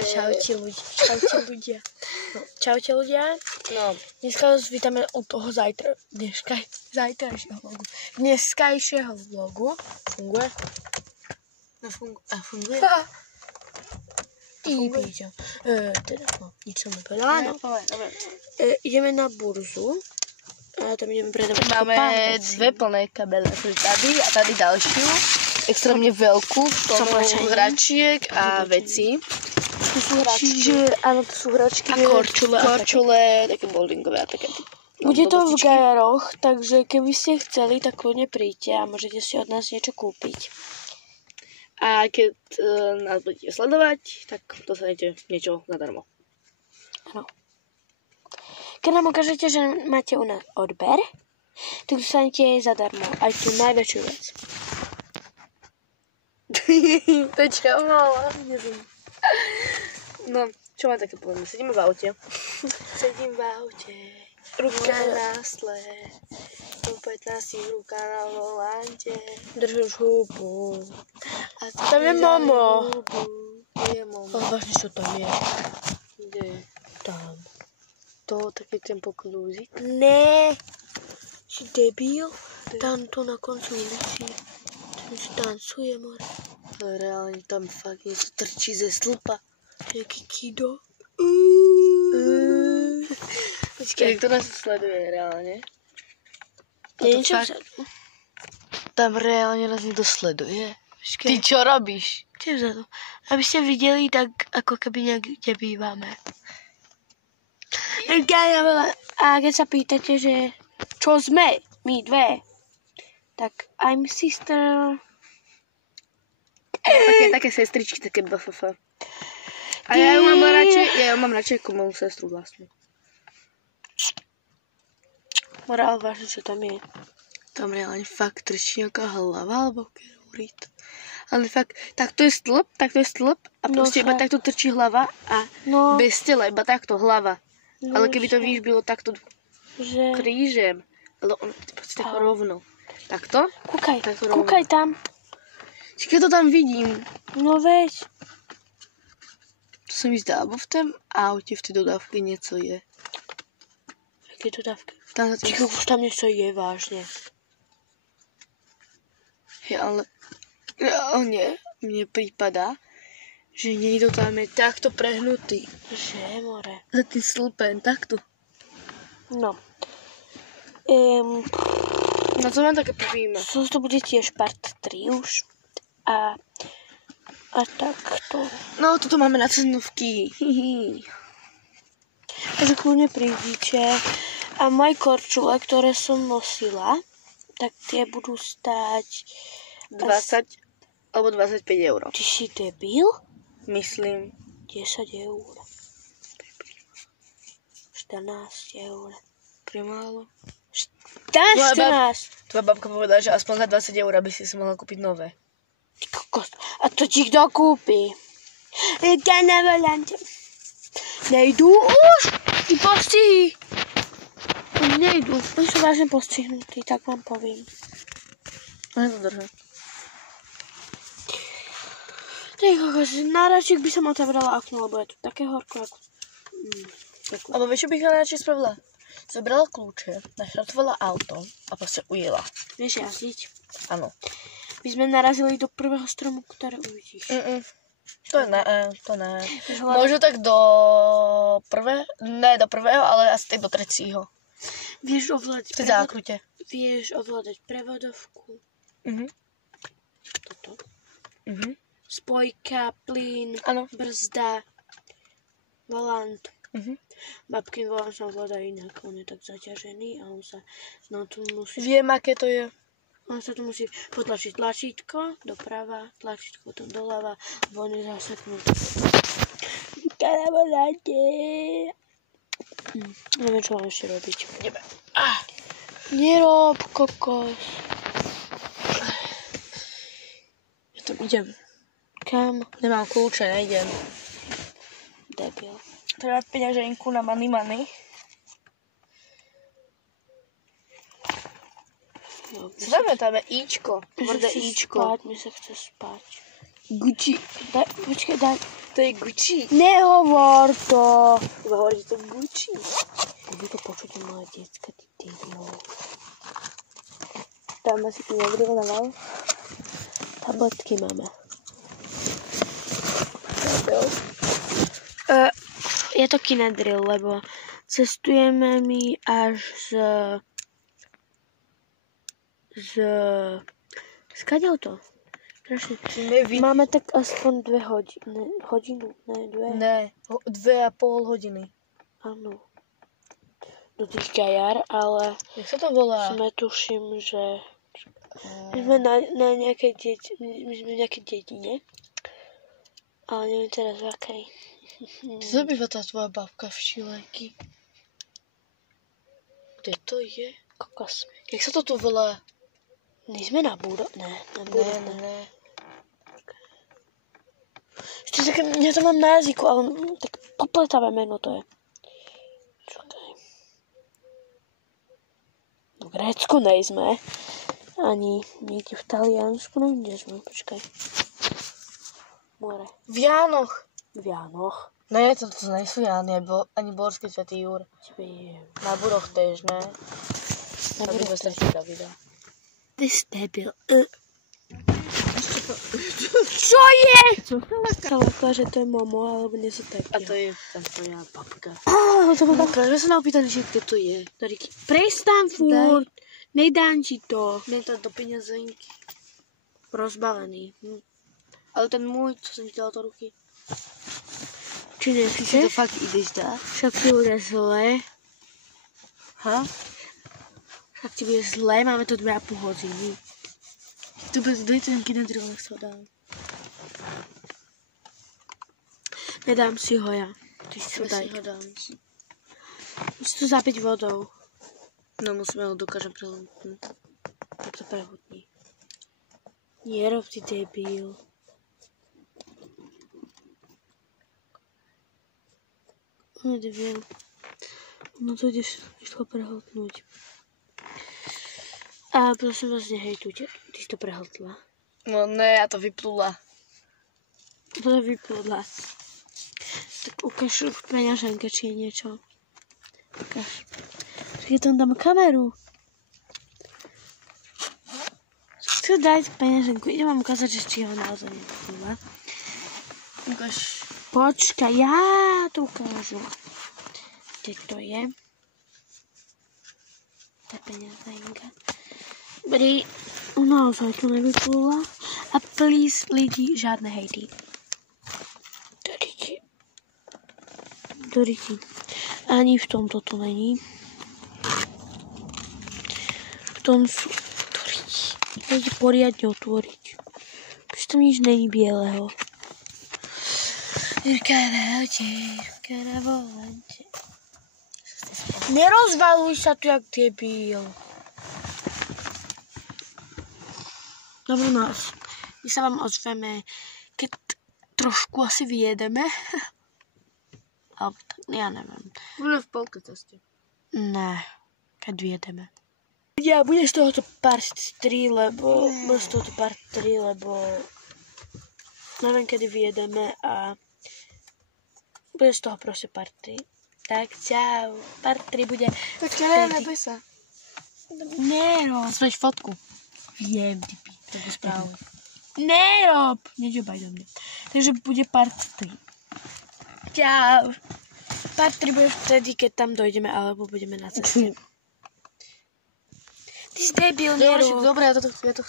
Čaute ľudia. No, čaute ľudia. No. Dneska vás vítame od toho dneskajšieho vlogu. Funguje? Funguje? Píčo. Nič som nepovedala. No. Ideme na burzu. A tam ideme predávať. Máme dve plné kabele. Tady a tady ďalšiu. Extrémne veľkú. Plnú hračiek a veci. To sú hračky. Čiže, áno, to sú hračky. A korčule, také bowlingové a také. Bude to v Gajaroch, takže keby ste chceli, tak kľudne príďte a môžete si od nás niečo kúpiť. A keď nás budete sledovať, tak dostanete niečo zadarmo. Áno. Keď nám ukážete, že máte u nás odber, tak dostanete zadarmo aj tú najväčšiu vec. To je čo mala? No, čo mám také povedať? Sedíme v aute. Sedím v aute. Ruka na sle. Po 15 ruka na volante. Držíš hubu. A tam je mama. Je mama. Ale vážne, čo tam je? Kde? Tam. To taký ten poklúzik? Ne. Si debil? Tam to na koncu ulici. Tam si tancuje, more. Ale reálne tam fakt niečo trčí ze slupa. Jaký kido. Počkej, kto nás sleduje reálne? Niečo fakt... Tam reálne nás niekto sleduje. Počkej. Ty čo robíš? Čo vzadu? Aby ste videli, tak ako keby niekde bývame. A keď sa pýtate, že čo sme, my dve, tak I'm sister. Také sestričky, také BFF. A ja ju mám radšej ako moju sestru vlastne. Morál, vážne, čo tam je? Tam reálne fakt trčí nejaká hlava, alebo kerurit. Ale fakt, takto je stĺp a proste iba takto trčí hlava a bez tela, iba takto hlava. No, ale keby to víš, bylo takto krížem, ale on proste tak rovno. Takto? Kúkaj tam. Keď to tam vidím. No veď. To sa mi zdá, bo v tom aute, v tej dodávke niečo je. Aké dodávke? Čiže už tam niečo je, vážne. Hej, ale mne prípada, že niekto tam je takto prehnutý. Že, more? Za tým slúpen, takto. No. Na co mám také povíme? To bude tiež part 3 už. A takto. No, toto máme na cenovky. Takže kľudne prídite. A moje korčule, ktoré som nosila, tak tie budú stáť 20 alebo 25 eur. Ty si debil? Myslím. 10 eur. 14 eur. Primálo. 14. Tvoja babka povedala, že aspoň za 20 eur by si mohla kúpiť nové. A to ti kto kúpi? Ja na volante. Nejdu už? Ty postihy. Nejdu. Oni sú vážne postihnutí, tak vám poviem. Ale to drža. Na radšik by som otevrala okno, lebo je tu také horko. Alebo vieš, čo bych radšej spravila? Zobrala kľúče, naštartovala auto a proste ujela. Vieš jazdiť? Áno. My sme narazili do prvého stromu, ktoré uvidíš. To ne. Možno tak do prvého, ale asi tak do tretieho. Vieš ovládať prevodovku. Toto. Spojka, plyn, brzda, volant. Babkin volant sa ovláda inak, on je tak zaťažený a on sa na to musí... Viem, aké to je. On sa tu musí potlačiť tlačítko doprava, tlačítko to doľava, lebo on je zaseknutý. Neviem, čo mám ešte robiť. Ideme. Nerob, kokos. Ja tam idem. Kam? Nemám kľúče, nejdem. Debil. Treba peňaženku na money. Známe, tam je Ičko. Tvrdé Ičko. Mne sa chce spať. Gucci. Počkaj, daj. To je Gucci. Nehovor to. Iba hovorí, že to je Gucci. Bude to počuť moje detská, ty debil. Tam asi tu nebude dával. Tabletky máme. Je to Kinedril, lebo cestujeme my až skadiaľ to? Máme tak aspoň 2 hodinu, ne 2? Ne, 2,5 hodiny. Áno. Do tých Gajar, ale Jak sa to volá? sme tuším, že my sme na nejakej dedine, ale neviem teraz v akej. Kde býva tá tvoja babka v Šilejky? Kde to je? Kokos. Jak sa to tu volá? Nie sme na Búro? Ne, na Búro. Ne. Ešte také, ja to mám na jazyku, ale tak popletavé meno to je. Čakaj. V Grécku nejsme. Ani niekde v Taliansku, neviem, kde sme. Počkaj. More. V Jánoch. V Jánoch. Ne, to nejsú Jány, ani Borský Svätý Júr. Na Buroch tež, ne? Na Buroch tež Davida. Ty si debil. Čo je? Čo sa že to je Momo, alebo nie sú také. A to je tam tvoja babka. To bolo tak. Práve sa nám opýtali, že kde to je. Prestan furt. Nejdám ti to. Mne to do peňazenky. Rozbalený. Ale ten môj, čo som ti dala do ruky. Či Si to nechceš? fakt ideš dať? Však ti bude zle. Ha? Však ti bude zle, máme to 2,5 hodiny. Tu dej ten Kinedril, nech sa dám. Nedám si ho ja. Ty si to daj. Musíš to zapiť vodou. No musíme ho dokážem prehľadnúť. Tak to prehutní. Nerob ty debil. No debil. No to ideš to prehltnúť. A prosím vás, nehejtujte. Ty si to prehltla. No ne, ja to vyplula. To vyplodla. Tak ukáž v peňaženke, či je niečo. Ukáž. Keď tam dám kameru. Chcem dať peňaženku. Idem vám ukázať, že či ho naozaj nevyplula. Ukáž. Počkaj, ja to ukážu. Kde to je? Tá peňaženka. Bri, naozaj to nevyplula. A please, lidi, žiadne hejty. Doriti. Ani v tomto to není. V tom sú... Doriti. Môžete poriadne otvoriť. Už tam nič není bieleho. Jirka na volante. Nerozvaluj sa tu jak debil. Dobre, no, my sa vám ozveme, keď trošku asi vyjedeme. Alebo tak, ja neviem. Bude v polke ceste. Ne, keď vyjedeme. Ja bude z tohoto part 3, lebo... Bude z tohoto part 3, lebo... Neviem, kedy vyjedeme a... Bude z toho proste part 3. Tak, čau. Part 3 bude... Tak čo, neboj sa. Nerob. Svojiš fotku. Viem, typy. Tak je správne. Nerob. Neďobaj do mňa. Takže bude part 3. Čau. Part 3 bude vtedy, keď tam dojdeme, alebo budeme na ceste. Ty si debil, nerob. Dobre, ja to